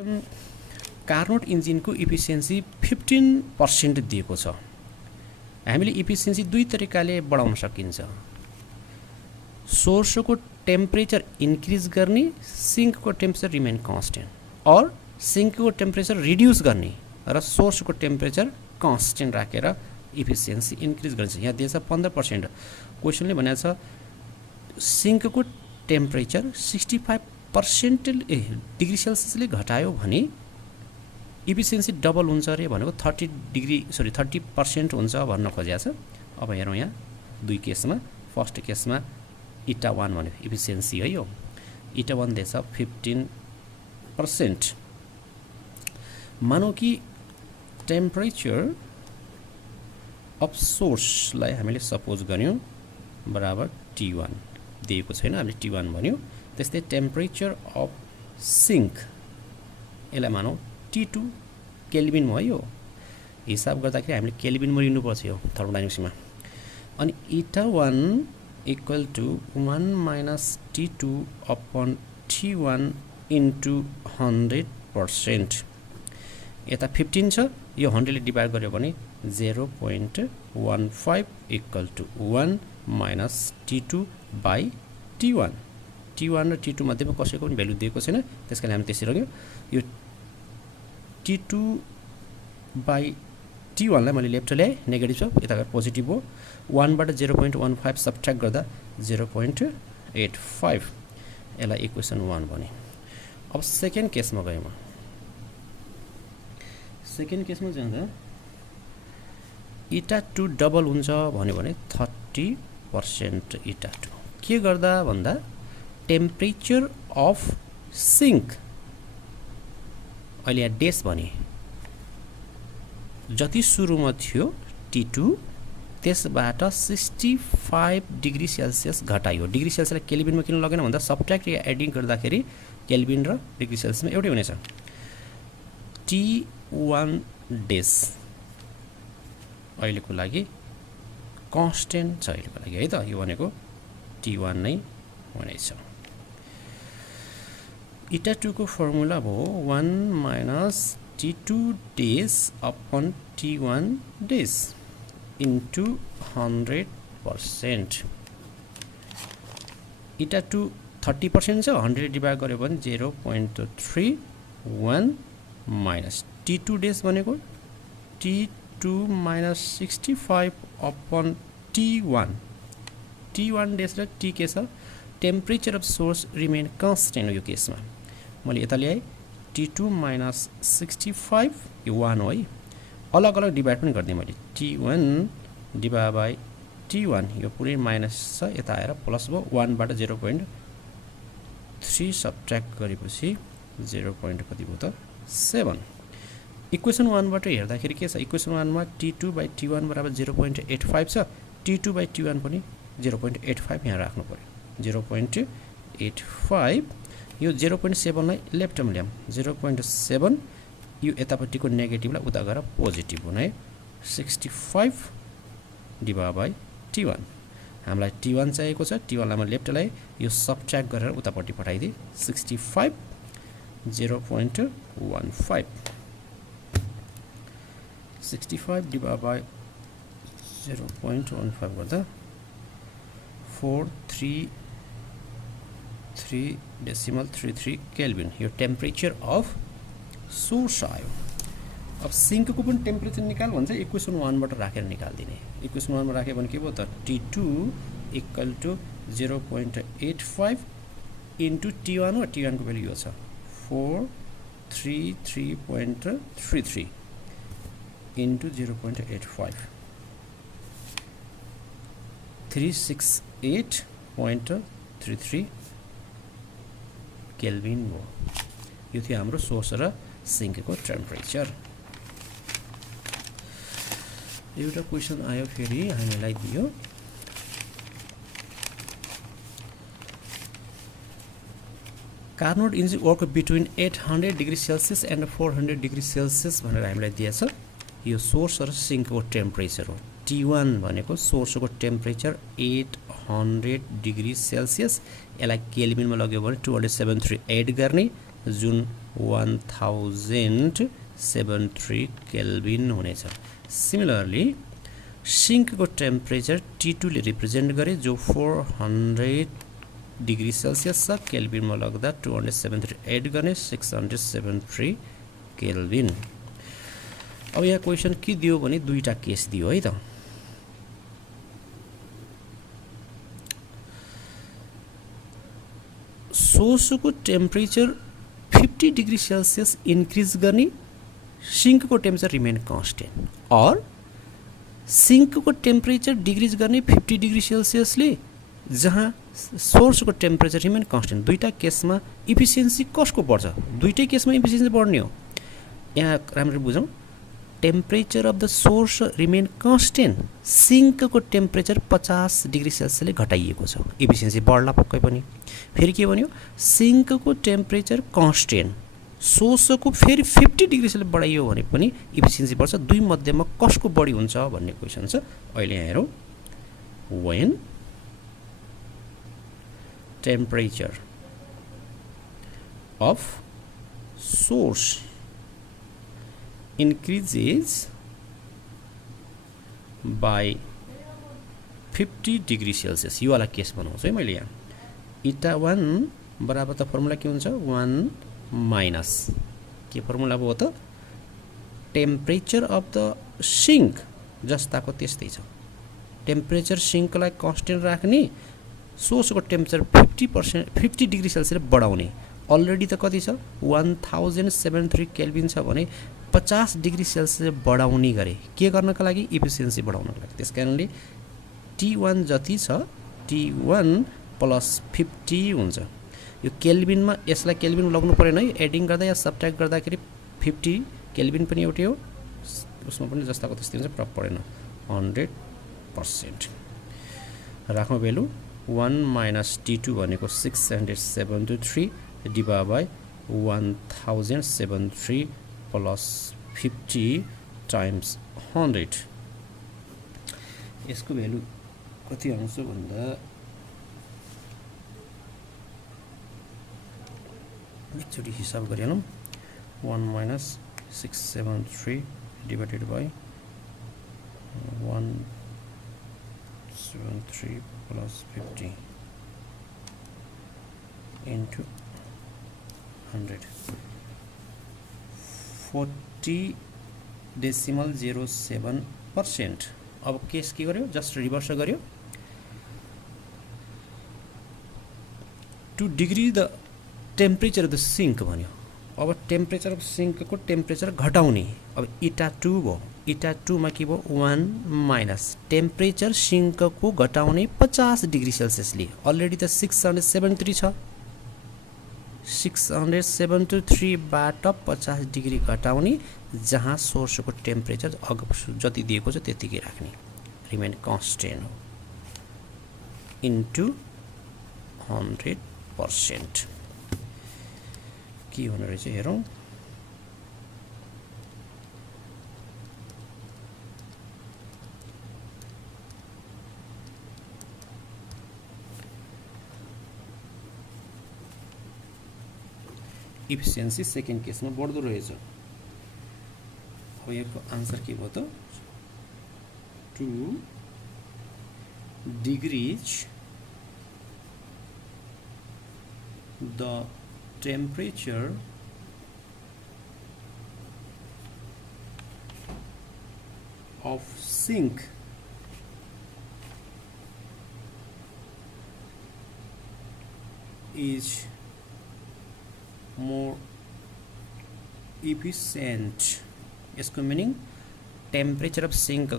Carnot इन्जिनको efficiency 15% दिएको छ। हामीले इफिसियन्सी दुई तरिकाले बढाउन सकिन्छ। सोर्सको टेम्परेचर इन्क्रिज गर्ने, सिङ्कको टेम्परेचर रिमेन कन्स्टेन्ट, और सिङ्कको टेम्परेचर रिड्युस गर्ने र सोर्सको टेम्परेचर कन्स्टेन्ट राखेर इफिसियन्सी इन्क्रिज गरिन्छ। यहाँ दिएछ 15%। क्वेसनले भनेको छ सिङ्कको टेम्परेचर 65% डिग्री सेल्सियसले घटायो भने इफिसियन्सी डबल हुन्छ अरे भनेको 30% हुन्छ भन्न खोजेको छ। अब हेरौँ यहाँ दुई केसमा। फर्स्ट केसमा इटा 1 भनेको इफिसियन्सी है यो। इटा 1 दिएछ 15%। मानौ कि टेम्परेचर अफ सोर्सलाई हामीले सपोज गर्यौँ बराबर T1 दिएको छैन, हामीले T1 भन्यो। त्यस्तै टेम्परेचर अफ सिङ्क यसलाई मानौ T2 केल्भिनमा है। यो हिसाब गर्दाखेरि हामीले केल्भिनमा लिनुपर्छ यो थर्मोडाइनामिक्समा। अनि eta 1 equal to 1 minus T2 अपन T1 इन्टु 100%। यता 15 छ, यो 100 ले डिभाइड गर्यो भने 0.15 equal to 1 minus T2 by T1। T1 र T2 मध्येमा कसैको पनि भ्यालु दिएको छैन, त्यसकारण हामी त्यसरी लग्यो। यो T2 बाई T1 लाई मैले लेफ्ट ल्याएँ, नेगेटिभ छ, यता पोजिटिभ हो। 1 बाट 0.15 सब्ट्र्याक्ट गर्दा 0.85, यसलाई इक्वेसन 1 भने। अब सेकेन्ड केसमा गएँ म। सेकेन्ड केसमा जाँदा इटा 2 डबल हुन्छ भन्यो भने 30% इटा 2। के गर्दा भन्दा टेम्परेचर अफ सिङ्क अहिले यहाँ डेस भने जति सुरुमा थियो T2 त्यसबाट 65 डिग्री सेल्सियस घटायो। डिग्री सेल्सियसलाई केल्भिनमा किन लगेन भन्दा सब्ट्र्याक्ट या एडिङ गर्दाखेरि केल्भिन र डिग्री सेल्सियसमा एउटै हुनेछ। T1 डेस अहिलेको लागि कन्स्टेन्ट छ अहिलेको लागि है त। यो भनेको T1 नै हुनेछ। इटा 2 को फर्मुला भयो 1 minus T2 days upon T1 days into 100%। इटा 2 30% छ, 100 डिभाइड गर्यो भने 0.31 माइनस T2 डेज भनेको T2 minus 65 upon T1। T1 days र T के छ temperature of source remain constant हो। यो केसमा मैले यता ल्याएँ T2 माइनस 65 यो 1 हो है। अलग अलग डिभाइड पनि गरिदिएँ मैले। T1 डिभाइड बाई T1 यो पुरै माइनस छ, यता आएर प्लस भयो। 1 बाट 0.3 सब्ट्र्याक्ट गरेपछि 0. कति भयो त 7। इक्वेसन 1 बाट हेर्दाखेरि के छ, इक्वेसन 1 मा T2 बाई T1 बराबर 0.85 छ। T2 बाई T1 पनि 0.85 यहाँ राख्नु पर्यो। 0.85 यो 0.7 लाई लेफ्टमा ल्याऊँ। 0.7 यो यतापट्टिको नेगेटिभलाई उता गएर पोजिटिभ हुने 65 डिभाइड बाई T1। हामीलाई T1 चाहिएको छ, T1 लाई म लेफ्ट ल्याएँ, यो सब्ट्र्याक्ट गरेर उतापट्टि पठाइदिएँ। 65 0.15 65 डिभाइड बाई 0.15 गर्दा 433.33 केल्भिन यो टेम्परेचर अफ सोर्स आयो। अब सिङ्कको पनि टेम्परेचर निकाल भन्छ, इक्वेसन 1 बाट राखेर निकाल्दिने। इक्वेसन 1 मा राख्यो भने के भयो त T2 equal to 0.85 into T1 हो। T1 को भ्यालु यो छ 433.33 इन्टु 0.85 368.33 केल्भिन हो। यो थियो हाम्रो सोर्स र सिङ्कको टेम्परेचर। एउटा क्वेसन आयो फेरि हामीलाई दियो Carnot engine work between 800 degree Celsius and 400 degree Celsius भनेर हामीलाई दिएछ। यो सोर्स र सिङ्कको टेम्परेचर हो। T1 भनेको सोर्सको टेम्परेचर 800 डिग्री सेल्सियस, यसलाई केल्भिनमा लग्यो भने 273 एड गर्ने जुन 1073 केल्भिन हुनेछ। सिमिलरली सिङ्कको टेम्परेचर T2 ले रिप्रेजेन्ट गरे जो 400 डिग्री सेल्सियस छ। केल्भिनमा लग्दा 273 एड गर्ने 673 केल्भिन। अब यहाँ क्वेसन के दियो भने दुईटा केस दियो है त। सोर्सको टेम्परेचर 50 डिग्री सेल्सियस इन्क्रिज गर्ने, सिङ्कको टेम्परेचर रिमेन कन्स्टेन्ट, और सिङ्कको टेम्परेचर डिक्रिज गर्ने 50 डिग्री सेल्सियसले जहाँ सोर्सको टेम्परेचर रिमेन कन्स्टेन्ट। दुईटा केसमा इफिसियन्सी कसको बढ्छ? दुईटै केसमा इफिसियन्सी बढ्ने हो। यहाँ राम्ररी बुझौँ, temperature of the source remain constant, सिङ्कको टेम्परेचर 50 डिग्री सेल्सियसले घटाइएको छ, इफिसियन्सी बढ्ला पक्कै पनि। फेरि के भन्यो? सिङ्कको टेम्परेचर कन्स्टेन्ट, सोर्सको फेरि 50 डिग्री सेल्सियस बढाइयो भने पनि इफिसियन्सी बढ्छ। दुई मध्येमा कसको बढी हुन्छ भन्ने क्वेसन छ। अहिले यहाँ हेरौँ, when temperature of source increases by 50 degree Celsius, यो वाला केस बनाउँछु है मैले। यहाँ इटा 1 बराबर त फर्मुला के हुन्छ? 1 माइनस के फर्मुला भयो त? टेम्परेचर अफ द सिङ्क जस्ताको त्यस्तै छ। टेम्परेचर सिङ्कलाई कन्स्टेन्ट राख्ने, सोर्सको टेम्परेचर 50 डिग्री सेल्सियस बढाउने। अलरेडी त कति छ? 1073 केल्भिन छ भने 50 डिग्री सेल्सियस बढाउने गरे के गर्नका लागि? इफिसियन्सी बढाउनको लागि। त्यस कारणले T1 जति छ T1 प्लस 50 हुन्छ। यो केल्भिनमा, यसलाई केल्भिन लग्नु परेन है, एडिङ गर्दा या सबट्र्याक्ट गर्दाखेरि 50 केल्भिन पनि एउटै हो, उसमा पनि जस्ताको त्यस्तै हुन्छ, फरक परेन। 100% राखौँ भेल्यु। 1 माइनस T2 भनेको 673 डिभाइड बाई 1073 प्लस 50 टाइम्स 100। यसको भ्यालु कति आउँछ भन्दा एकचोटि हिसाब गरिहालौँ। 1 minus 673 divided by 173 plus 50 into 100, 40.07%। अब केस के गर्यो? जस्ट रिभर्स गर्यो। To degree the temperature of the sink भन्यो। अब टेम्परेचर अफ सिङ्कको टेम्परेचर घटाउने। अब इटा 2 भयो, इटा 2 मा के भयो? 1 माइनस टेम्परेचर सिङ्कको घटाउने 50 डिग्री सेल्सियसले। अलरेडी त 673 छ, 673 बाट 50 डिग्री घटाउने, जहाँ सोर्सको टेम्परेचर जति दिएको छ त्यतिकै राख्ने, रिमेन कन्स्टेन्ट हो, इन्टु 100%। के हुने रहेछ हेरौँ। इफिसियन्सी सेकेन्ड केसमा बढ्दो रहेछ। अब यसको आन्सर के भयो त? 2 degrees the temperature of sink is more efficient. इसको मीनिंग टेम्परेचर अफ सिंक